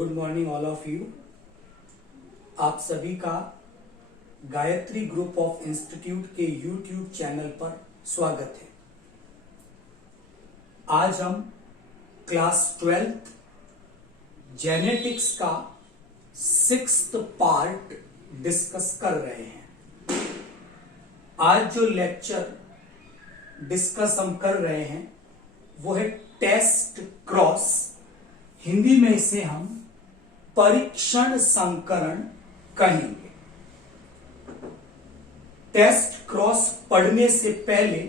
Good morning all of you. आप सभी का गायत्री ग्रुप ऑफ इंस्टीट्यूट के यूट्यूब चैनल पर स्वागत है। आज हम क्लास 12th जेनेटिक्स का 6th पार्ट डिस्कस कर रहे हैं। आज जो लेक्चर डिस्कस हम कर रहे हैं वो है टेस्ट क्रॉस, हिंदी में इसे हम परीक्षण संकरण कहेंगे। टेस्ट क्रॉस पढ़ने से पहले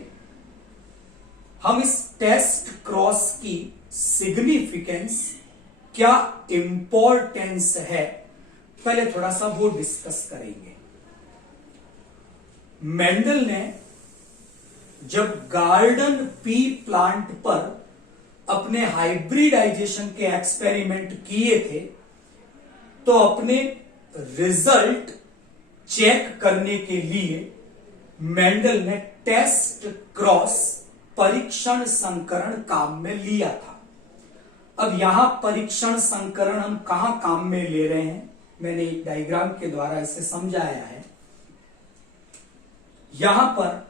हम इस टेस्ट क्रॉस की सिग्निफिकेंस, क्या इंपॉर्टेंस है, पहले थोड़ा सा वो डिस्कस करेंगे। मेंडल ने जब गार्डन पी प्लांट पर अपने हाइब्रिडाइजेशन के एक्सपेरिमेंट किए थे तो अपने रिजल्ट चेक करने के लिए मेंडल ने टेस्ट क्रॉस परीक्षण संकरण काम में लिया था। अब यहां परीक्षण संकरण हम कहां काम में ले रहे हैं, मैंने एक डायग्राम के द्वारा इसे समझाया है। यहां पर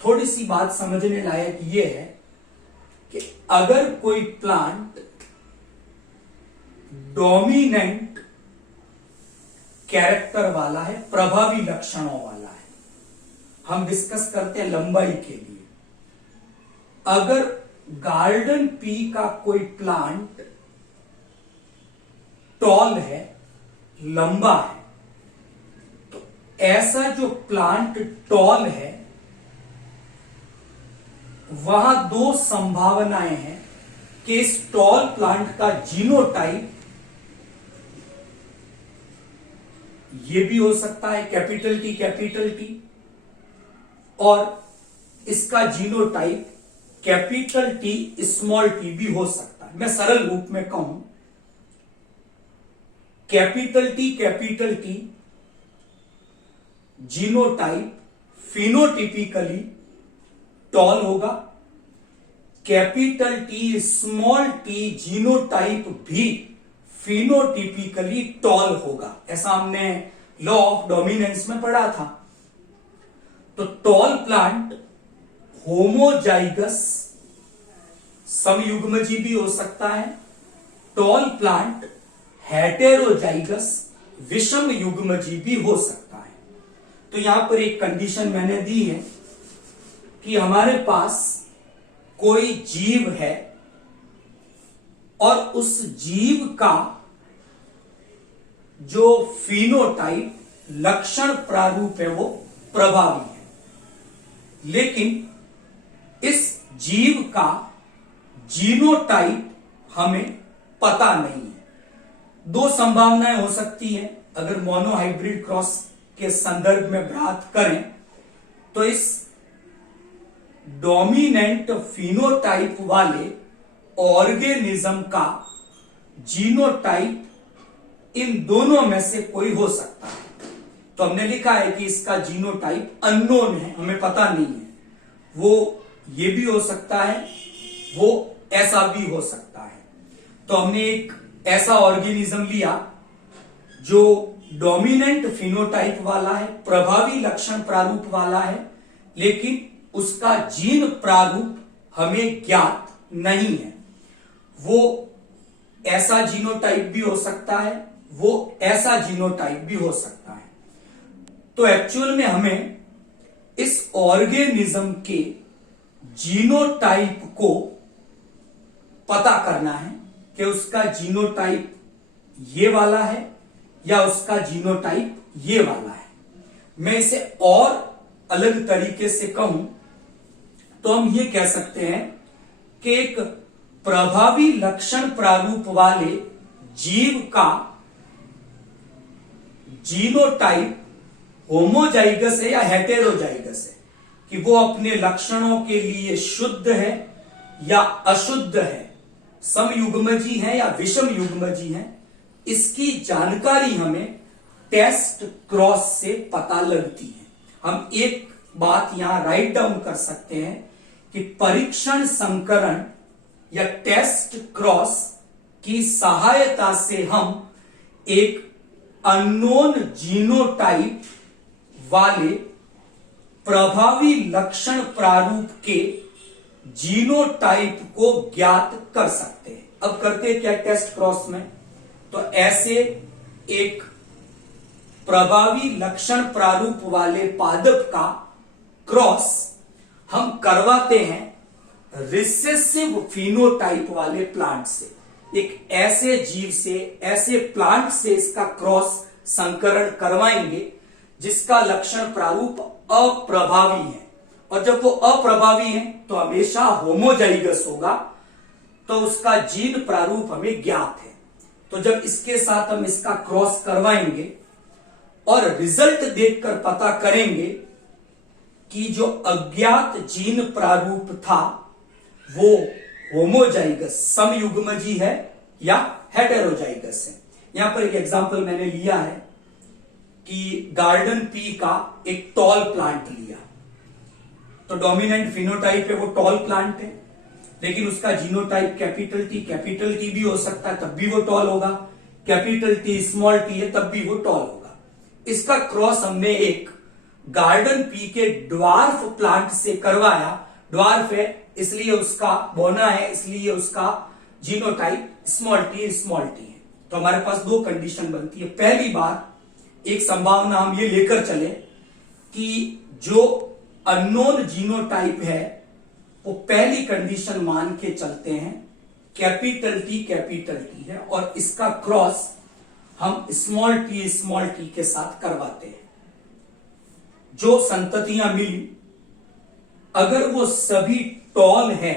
थोड़ी सी बात समझने लायक यह है कि अगर कोई प्लांट डोमिनेंट कैरेक्टर वाला है, प्रभावी लक्षणों वाला है, हम डिस्कस करते हैं लंबाई के लिए। अगर गार्डन पी का कोई प्लांट टॉल है, लंबा है, तो ऐसा जो प्लांट टॉल है वहां दो संभावनाएं हैं कि इस टॉल प्लांट का जीनोटाइप ये भी हो सकता है कैपिटल टी, और इसका genotype capital T small T भी हो सकता है। मैं सरल रूप में कहूं, capital T genotype phenotypically tall होगा, capital T small T genotype भी फिनोटिपिकली टॉल होगा। ऐसा हमने लॉ ऑफ डोमिनेंस में पढ़ा था। तो टॉल प्लांट होमोजाइगस समयुग्मजी भी हो सकता है, टॉल प्लांट हेटेरोजाइगस विषम युग्मजी भी हो सकता है। तो यहां पर एक कंडीशन मैंने दी है कि हमारे पास कोई जीव है और उस जीव का जो फिनोटाइप लक्षण प्रारूप है वो प्रभावी है, लेकिन इस जीव का जीनोटाइप हमें पता नहीं है। दो संभावनाएं हो सकती है। अगर मोनोहाइब्रिड क्रॉस के संदर्भ में बात करें तो इस डोमिनेंट फिनोटाइप वाले ऑर्गेनिज्म का जीनोटाइप इन दोनों में से कोई हो सकता है। तो हमने लिखा है कि इसका जीनोटाइप अननोन है, हमें पता नहीं है। वो ये भी हो सकता है, वो ऐसा भी हो सकता है। तो हमने एक ऐसा ऑर्गेनिज्म लिया जो डोमिनेंट फिनोटाइप वाला है, प्रभावी लक्षण प्रारूप वाला है, लेकिन उसका जीन प्रारूप हमें ज्ञात नहीं है। वो ऐसा जीनोटाइप भी हो सकता है, वो ऐसा जीनोटाइप भी हो सकता है। तो एक्चुअल में हमें इस ऑर्गेनिज्म के जीनोटाइप को पता करना है कि उसका जीनोटाइप ये वाला है या उसका जीनोटाइप ये वाला है। मैं इसे और अलग तरीके से कहूं तो हम ये कह सकते हैं कि एक प्रभावी लक्षण प्रारूप वाले जीव का जीनोटाइप होमोजाइगस है या हेटेरोजाइगस है, कि वो अपने लक्षणों के लिए शुद्ध है या अशुद्ध है, समयुग्मजी है या विषम युग्मजी है, इसकी जानकारी हमें टेस्ट क्रॉस से पता लगती है। हम एक बात यहां राइट डाउन कर सकते हैं कि परीक्षण संकरण या टेस्ट क्रॉस की सहायता से हम एक अननोन जीनोटाइप वाले प्रभावी लक्षण प्रारूप के जीनोटाइप को ज्ञात कर सकते हैं। अब करते हैं क्या टेस्ट क्रॉस में, तो ऐसे एक प्रभावी लक्षण प्रारूप वाले पादप का क्रॉस हम करवाते हैं रिसेसिव फिनोटाइप वाले प्लांट से। एक ऐसे जीव से, ऐसे प्लांट से इसका क्रॉस संकरण करवाएंगे जिसका लक्षण प्रारूप अप्रभावी है, और जब वो अप्रभावी है तो हमेशा होमोजाइगस होगा, तो उसका जीन प्रारूप हमें ज्ञात है। तो जब इसके साथ हम इसका क्रॉस करवाएंगे और रिजल्ट देखकर पता करेंगे कि जो अज्ञात जीन प्रारूप था वो होमोजाइगस समयुग्मजी है या हेटेरोजाइगस है। यहां पर एक एग्जांपल मैंने लिया है कि गार्डन पी का एक टॉल प्लांट लिया, तो डोमिनेंट फिनोटाइप है वो टॉल प्लांट है, लेकिन उसका जीनोटाइप कैपिटल टी भी हो सकता है, तब भी वो टॉल होगा, कैपिटल टी स्मॉल टी है तब भी वो टॉल होगा। इसका क्रॉस हमने एक गार्डन पी के ड्वार्फ प्लांट से करवाया। ड्वार्फ है इसलिए उसका बोना है, इसलिए उसका जीनोटाइप स्मॉल टी है। तो हमारे पास दो कंडीशन बनती है। पहली बार एक संभावना हम ये लेकर चले कि जो अननोन जीनोटाइप है वो पहली कंडीशन मान के चलते हैं कैपिटल टी है, और इसका क्रॉस हम स्मॉल टी के साथ करवाते हैं। जो संततियां मिली अगर वो सभी टॉल है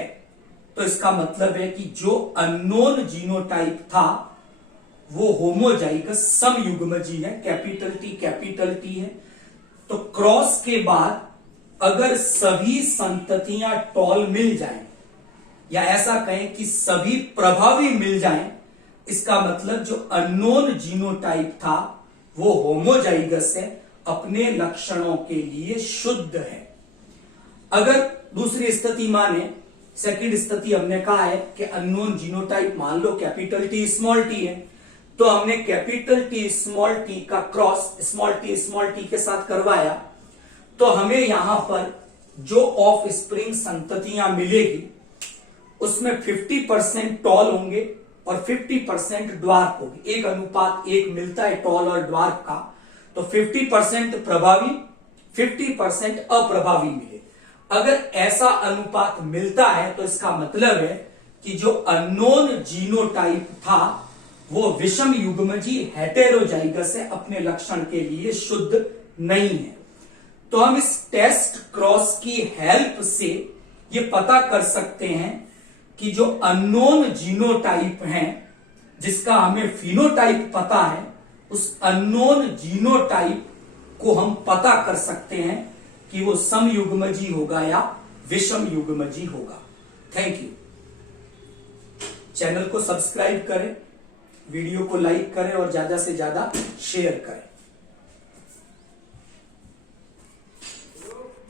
तो इसका मतलब है कि जो अननोन जीनोटाइप था वो होमोजाइगस समयुग्मजी है, कैपिटल टी है। तो क्रॉस के बाद अगर सभी संततियां टॉल मिल जाएं, या ऐसा कहें कि सभी प्रभावी मिल जाएं, इसका मतलब जो अननोन जीनोटाइप था वो होमोजाइगस है, अपने लक्षणों के लिए शुद्ध है। अगर दूसरी स्थिति माने, सेकंड स्थिति हमने कहा है कि अननोन जीनोटाइप मान लो कैपिटल टी स्मॉल टी है, तो हमने कैपिटल टी स्मॉल टी का क्रॉस स्मॉल टी के साथ करवाया, तो हमें यहां पर जो ऑफ स्प्रिंग संततियां मिलेगी उसमें 50% टॉल होंगे और 50% ड्वार्फ होगी। 1:1 मिलता है टॉल और ड्वार्फ का, तो 50% प्रभावी 50% अप्रभावी मिले। अगर ऐसा अनुपात मिलता है तो इसका मतलब है कि जो अननोन जीनोटाइप था वो विषम युग्मजी हेटेरोजाइगस है, अपने लक्षण के लिए शुद्ध नहीं है। तो हम इस टेस्ट क्रॉस की हेल्प से ये पता कर सकते हैं कि जो अननोन जीनोटाइप हैं जिसका हमें फिनोटाइप पता है, उस अननोन जीनोटाइप को हम पता कर सकते हैं कि वो समयुग्मजी होगा या विषम युग्मजी होगा। Thank you. चैनल को सब्सक्राइब करें, वीडियो को लाइक करें और ज्यादा से ज्यादा शेयर करें।